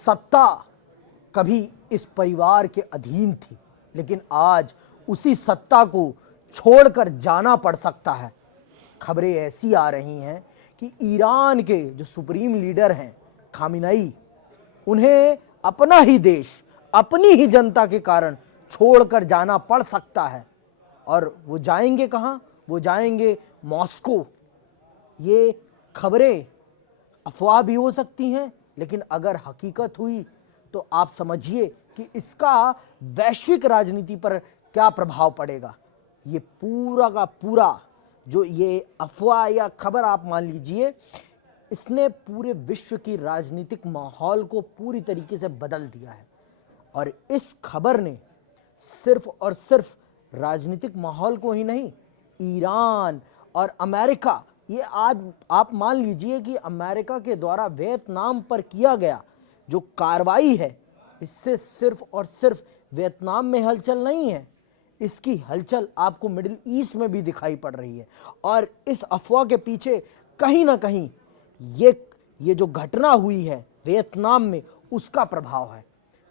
सत्ता कभी इस परिवार के अधीन थी, लेकिन आज उसी सत्ता को छोड़कर जाना पड़ सकता है। खबरें ऐसी आ रही हैं कि ईरान के जो सुप्रीम लीडर हैं खामिनेई, उन्हें अपना ही देश अपनी ही जनता के कारण छोड़कर जाना पड़ सकता है। और वो जाएंगे कहाँ? वो जाएंगे मॉस्को। ये खबरें अफवाह भी हो सकती हैं, लेकिन अगर हकीकत हुई तो आप समझिए कि इसका वैश्विक राजनीति पर क्या प्रभाव पड़ेगा। ये पूरा का पूरा जो ये अफवाह या खबर आप मान लीजिए, इसने पूरे विश्व की राजनीतिक माहौल को पूरी तरीके से बदल दिया है। और इस खबर ने सिर्फ और सिर्फ राजनीतिक माहौल को ही नहीं, ईरान और अमेरिका, ये आज आप मान लीजिए कि अमेरिका के द्वारा वियतनाम पर किया गया जो कार्रवाई है, इससे सिर्फ और सिर्फ वियतनाम में हलचल नहीं है, इसकी हलचल आपको मिडिल ईस्ट में भी दिखाई पड़ रही है। और इस अफवाह के पीछे कहीं ना कहीं ये जो घटना हुई है वियतनाम में, उसका प्रभाव है।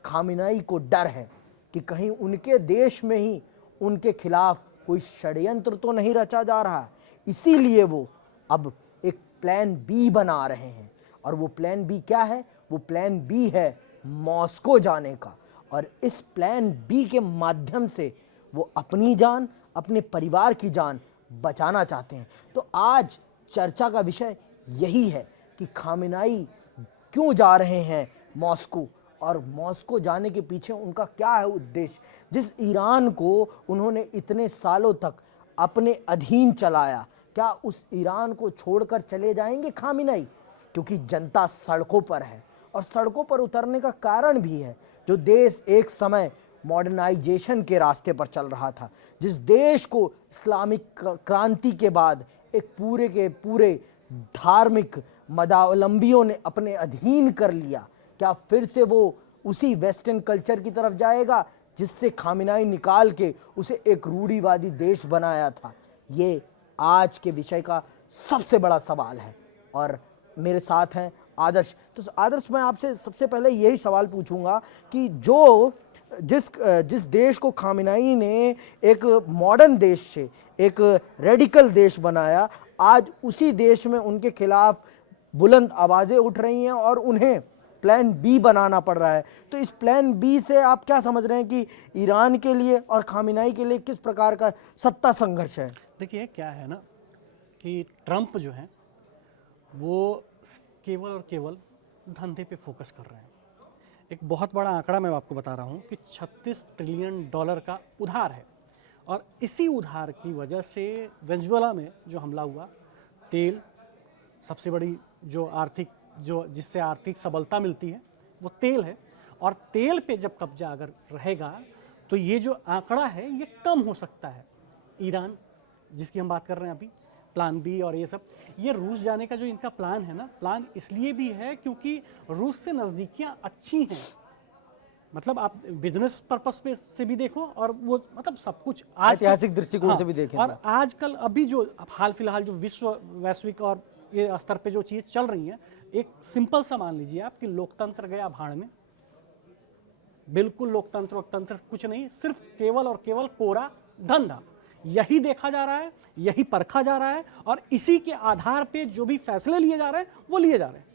खामिनेई को डर है कि कहीं उनके देश में ही उनके खिलाफ कोई षड्यंत्र तो नहीं रचा जा रहा है, इसीलिए वो अब एक प्लान बी बना रहे हैं। और वो प्लान बी क्या है? वो प्लान बी है मॉस्को जाने का। और इस प्लान बी के माध्यम से वो अपनी जान, अपने परिवार की जान बचाना चाहते हैं। तो आज चर्चा का विषय यही है कि खामिनेई क्यों जा रहे हैं मॉस्को, और मॉस्को जाने के पीछे उनका क्या है उद्देश्य। जिस ईरान को उन्होंने इतने सालों तक अपने अधीन चलाया, क्या उस ईरान को छोड़कर चले जाएंगे खामिनेई? क्योंकि जनता सड़कों पर है, और सड़कों पर उतरने का कारण भी है। जो देश एक समय मॉडर्नाइजेशन के रास्ते पर चल रहा था, जिस देश को इस्लामिक क्रांति के बाद एक पूरे के पूरे धार्मिक मदावलंबियों ने अपने अधीन कर लिया, क्या फिर से वो उसी वेस्टर्न कल्चर की तरफ जाएगा जिससे खामिनेई निकाल के उसे एक रूढ़िवादी देश बनाया था? ये आज के विषय का सबसे बड़ा सवाल है। और मेरे साथ हैं आदर्श। तो आदर्श, मैं आपसे सबसे पहले यही सवाल पूछूंगा कि जिस देश को खामिनेई ने एक मॉडर्न देश से एक रेडिकल देश बनाया, आज उसी देश में उनके खिलाफ बुलंद आवाज़ें उठ रही हैं और उन्हें प्लान बी बनाना पड़ रहा है। तो इस प्लान बी से आप क्या समझ रहे हैं कि ईरान के लिए और खामिनेई के लिए किस प्रकार का सत्ता संघर्ष है? देखिए क्या है ना कि ट्रंप जो है वो केवल और केवल धंधे पे फोकस कर रहे हैं। एक बहुत बड़ा आंकड़ा मैं आपको बता रहा हूँ कि 36 ट्रिलियन डॉलर का उधार है, और इसी उधार की वजह से वेनेजुएला में जो हमला हुआ, तेल सबसे बड़ी जिससे आर्थिक सबलता मिलती है वो तेल है, और तेल पे जब कब्जा अगर रहेगा तो ये जो आंकड़ा है ये कम हो सकता है। ईरान जिसकी हम बात कर रहे हैं अभी, प्लान बी और ये सब, ये रूस जाने का जो इनका प्लान है ना, प्लान इसलिए भी है क्योंकि रूस से नज़दीकियां अच्छी हैं। मतलब आप बिजनेस पर्पस पे से भी देखो, और वो मतलब सब कुछ ऐतिहासिक दृष्टिकोण से भी देखें। और आजकल अभी जो हाल फिलहाल जो वैश्विक और ये स्तर पे जो चीज़ चल रही हैं, एक सिंपल सा मान लीजिए आप कि लोकतंत्र गया भाड़ में। बिल्कुल लोकतंत्र कुछ नहीं, सिर्फ केवल और केवल कोरा धंधा। यही देखा जा रहा है, यही परखा जा रहा है, और इसी के आधार पे जो भी फैसले लिए जा रहे हैं वो लिए जा रहे हैं।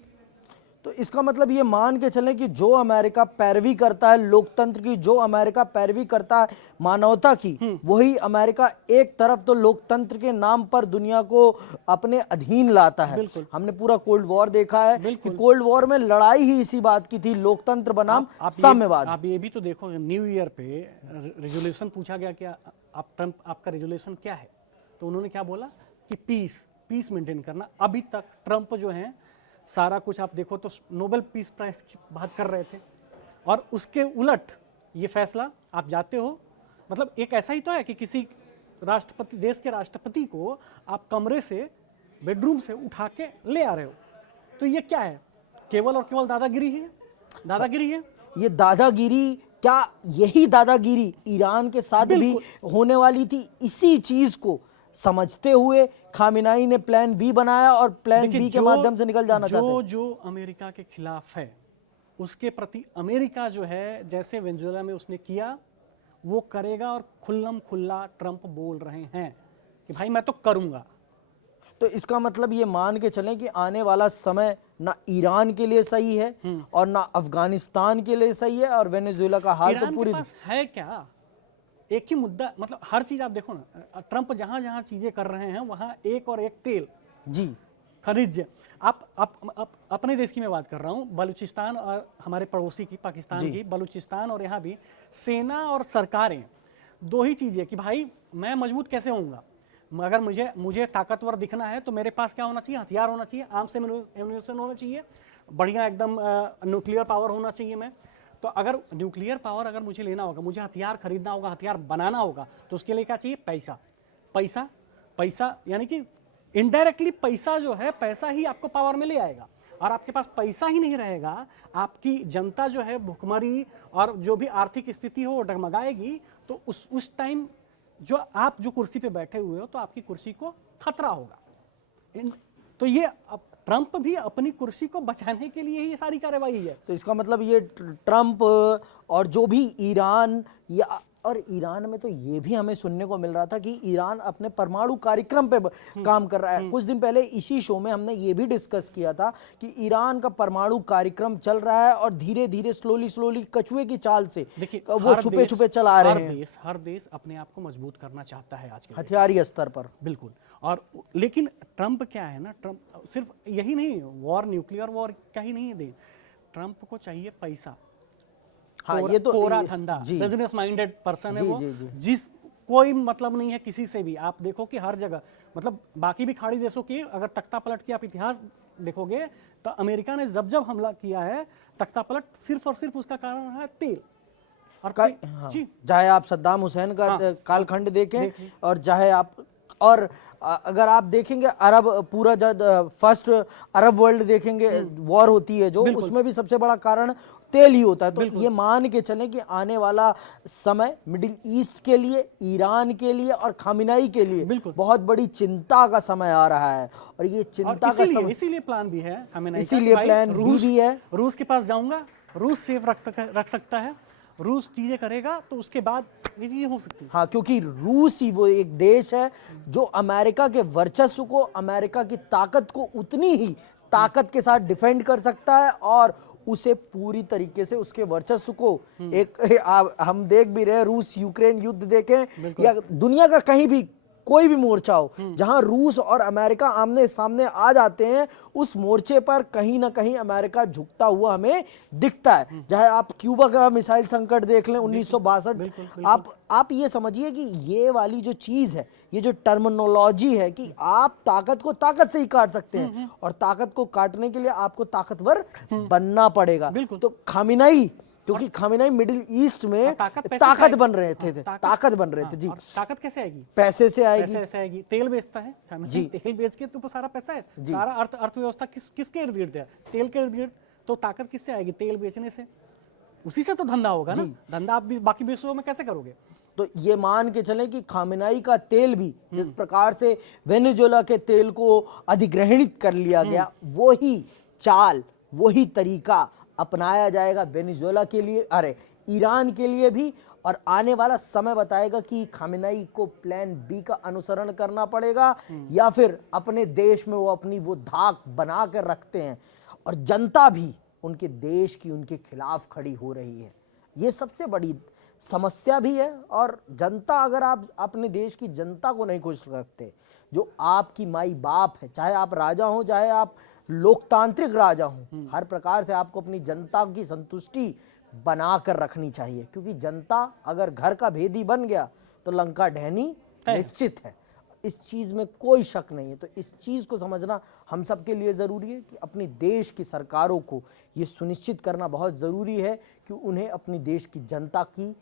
तो इसका मतलब ये मान के चलें कि जो अमेरिका पैरवी करता है लोकतंत्र की, जो अमेरिका पैरवी करता है मानवता की, वही अमेरिका एक तरफ तो लोकतंत्र के नाम पर दुनिया को अपने अधीन लाता है। हमने पूरा कोल्ड वॉर देखा है कि कोल्ड वॉर में लड़ाई ही इसी बात की थी, लोकतंत्र बनाम साम्यवाद। आप ये भी तो देखो, न्यू ईयर पे रेजोल्यूशन पूछा गया कि आप ट्रंप आपका रेजोल्यूशन क्या है, तो उन्होंने क्या बोला कि पीस मेंटेन करना। अभी तक ट्रंप जो है सारा कुछ आप देखो तो नोबेल पीस प्राइज की बात कर रहे थे, और उसके उलट ये फैसला आप जाते हो, मतलब एक ऐसा ही तो है कि किसी राष्ट्रपति, देश के राष्ट्रपति को आप कमरे से, बेडरूम से उठा के ले आ रहे हो। तो ये क्या है? केवल और केवल दादागिरी है। ये दादागिरी, क्या यही दादागिरी ईरान के साथ भी होने वाली थी? इसी चीज को समझते हुए खामिनेई ने प्लान बी बनाया और प्लान बी के माध्यम से निकल जाना चाहते हैं। जो अमेरिका के खिलाफ है उसके प्रति अमेरिका जो है जैसे वेनेजुएला में उसने किया वो करेगा, और खुल्लम खुल्ला ट्रंप बोल रहे हैं कि भाई मैं तो करूंगा। तो इसका मतलब ये मान के चलें कि आने वाला समय ना ईरान के लिए सही है और ना अफगानिस्तान के लिए सही है, और वेनेजुएला का हाल तो ईरान पूरी के पास है क्या? एक ही मुद्दा, मतलब हर चीज आप देखो ना, ट्रंप जहां जहां चीजें कर रहे हैं वहां एक और एक तेल, जी खनिज। आप अपने देश की मैं बात कर रहा हूँ, बलूचिस्तान और हमारे पड़ोसी की पाकिस्तान की, बलूचिस्तान और यहाँ भी सेना और सरकारें दो ही चीज़ें कि भाई मैं मजबूत कैसे होऊंगा। अगर मुझे ताकतवर दिखना है तो मेरे पास क्या होना चाहिए? हथियार होना चाहिए, आर्म्स एम्यूनिशन होना चाहिए, बढ़िया एकदम न्यूक्लियर पावर होना चाहिए। मैं तो अगर न्यूक्लियर पावर अगर मुझे लेना होगा, मुझे हथियार खरीदना होगा, हथियार बनाना होगा, तो उसके लिए क्या चाहिए? पैसा। पैसा पैसा यानी कि इनडायरेक्टली पैसा जो है, पैसा ही आपको पावर में ले आएगा। और आपके पास पैसा ही नहीं रहेगा, आपकी जनता जो है भुखमरी और जो भी आर्थिक स्थिति हो वो डगमगाएगी। तो उस टाइम जो आप जो कुर्सी पे बैठे हुए हो तो आपकी कुर्सी को खतरा होगा। तो ये ट्रंप भी अपनी कुर्सी को बचाने के लिए ही ये सारी कार्रवाई है। तो इसका मतलब ये ट्रंप और जो भी ईरान या और ईरान में तो ये भी हमें सुनने को मिल रहा था कि ईरान अपने परमाणु कार्यक्रम पे काम कर रहा है। कुछ दिन पहले इसी शो में हमने ये भी डिस्कस किया था कि ईरान का परमाणु कार्यक्रम चल रहा है और धीरे धीरे स्लोली कछुए की चाल से वो छुपे छुपे चला रहे हैं। हर देश अपने आप को मजबूत करना चाहता है आज के हथियारी स्तर पर। बिल्कुल। और लेकिन ट्रंप क्या है ना, ट्रंप सिर्फ यही नहीं, वॉर, न्यूक्लियर वॉर का ही नहीं दे, ट्रंप को चाहिए पैसा। हाँ, ये तो कोरा धंधा, बिजनेस माइंडेड पर्सन है वो, जिस कोई मतलब नहीं है किसी से भी। आप देखो कि हर जगह, मतलब बाकी भी खाड़ी देशों की अगर तख्ता पलट के आप इतिहास देखोगे तो अमेरिका ने जब जब हमला किया है तख्ता पलट सिर्फ और सिर्फ उसका कारण है तेल। और चाहे आप सद्दाम हुसैन का कालखंड देखें और चाहे आप, और अगर आप देखेंगे अरब पूरा जब फर्स्ट अरब वर्ल्ड देखेंगे वॉर होती है जो, उसमें भी सबसे बड़ा कारण तेल ही होता है। तो ये मान के चलें कि आने वाला समय मिडिल ईस्ट के लिए, ईरान के लिए और खामिनाई के लिए बहुत बड़ी चिंता का समय आ रहा है। और ये चिंता का समय, इसीलिए प्लान भी है खामिनाई का, इसीलिए प्लान भी है। रूस के पास जाऊंगा, रूस सेफ रख सकता है, रूस चीजें करेगा तो उसके बाद ये चीजें हो सकती है। हाँ, क्योंकि रूस ही वो एक देश है जो अमेरिका के वर्चस्व को, अमेरिका की ताकत को उतनी ही ताकत के साथ डिफेंड कर सकता है और उसे पूरी तरीके से उसके वर्चस्व को हम देख भी रहे, रूस यूक्रेन युद्ध देखें या दुनिया का कहीं भी कोई भी मोर्चा हो जहां रूस और अमेरिका आमने सामने आ जाते हैं, उस मोर्चे पर कहीं ना कहीं अमेरिका झुकता हुआ हमें दिखता है। चाहे आप क्यूबा का मिसाइल संकट देख लें 1962, आप ये समझिए कि ये वाली जो चीज है, ये जो टर्मिनोलॉजी है कि आप ताकत को ताकत से ही काट सकते हैं और ताकत को काटने के लिए आपको ताकतवर बनना पड़ेगा। तो खामिनाई, क्योंकि खामिनाई मिडिल ईस्ट में ताकत बन रहे थे, ताकत बन रहे थे जी। ताकत कैसे आएगी? पैसे से आएगी। पैसे से आएगी। तेल बेचता है जी, तेल बेच के तो सारा पैसा है, सारा अर्थव्यवस्था किसके इर्द गिर्द है? तेल के इर्द गिर्द। तो ताकत किससे आएगी? तेल बेचने से। उसी से तो धंधा होगा ना। धंधा आप भी बाकी विश्व में कैसे करोगे? तो ये मान के चलें कि खामिनाई का तेल भी जिस प्रकार से वेनेजुएला के तेल को अधिग्रहणित कर लिया गया, वही चाल, वही तरीका अपनाया जाएगा वेनेजुएला के लिए, अरे ईरान के लिए भी। और आने वाला समय बताएगा कि खामिनाई को प्लान बी का अनुसरण करना पड़ेगा या फिर अपने देश में वो अपनी वो धाक बना कर रखते हैं और जनता भी उनके देश की उनके खिलाफ खड़ी हो रही है। ये सबसे बड़ी समस्या भी है। और जनता, अगर आप अपने देश की जनता को नहीं खुश रखते, जो आपकी माई बाप है, चाहे आप राजा हो चाहे आप लोकतांत्रिक राजा हूं, हर प्रकार से आपको अपनी जनता की संतुष्टि बनाकर रखनी चाहिए। क्योंकि जनता अगर घर का भेदी बन गया तो लंका ढहनी निश्चित है, इस चीज में कोई शक नहीं है। तो इस चीज को समझना हम सबके लिए जरूरी है कि अपने देश की सरकारों को ये सुनिश्चित करना बहुत जरूरी है कि उन्हें अपनी देश की जनता की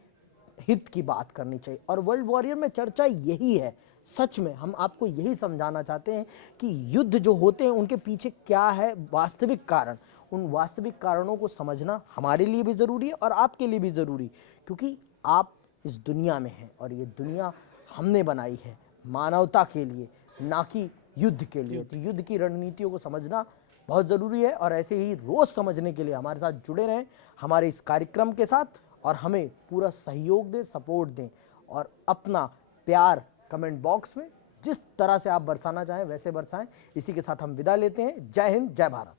हित की बात करनी चाहिए। और वर्ल्ड वॉरियर में चर्चा यही है। सच में हम आपको यही समझाना चाहते हैं कि युद्ध जो होते हैं उनके पीछे क्या है वास्तविक कारण। उन वास्तविक कारणों को समझना हमारे लिए भी ज़रूरी है और आपके लिए भी ज़रूरी, क्योंकि आप इस दुनिया में हैं और ये दुनिया हमने बनाई है मानवता के लिए, ना कि युद्ध के लिए। तो युद्ध की रणनीतियों को समझना बहुत ज़रूरी है। और ऐसे ही रोज़ समझने के लिए हमारे साथ जुड़े रहें, हमारे इस कार्यक्रम के साथ, और हमें पूरा सहयोग दें, सपोर्ट दें, और अपना प्यार कमेंट बॉक्स में जिस तरह से आप बरसाना चाहें वैसे बरसाएं। इसी के साथ हम विदा लेते हैं। जय हिंद, जय भारत।